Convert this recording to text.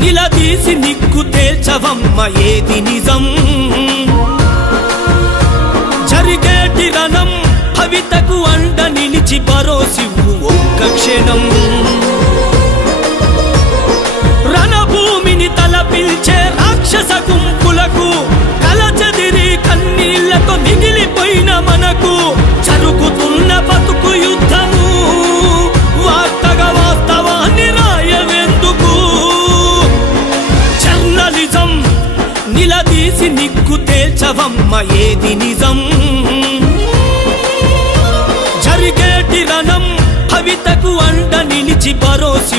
నిలదీసి నిక్కు తేల్చవమ్మ ఏది నిజం జరిగేటి రణం భవితకు అండ నిలిచి భరోసివ్వు ఒక్క క్షణం రణభూమిని తలపిల్చే రాక్షస గుంపులకు కలచెదిరి కన్నీళ్లతో మిగిలిపోయిన మనకు జరుగుతున్న బతుకు యుద్ధము వార్తగా వాస్తవాన్ని రాయవెందుకు జర్నలిజం నిలదీసి నిక్కు తేల్చవమ్మ ఏది నిజం జరిగేటి రణం భవితకు అండ నిలిచి భరోసి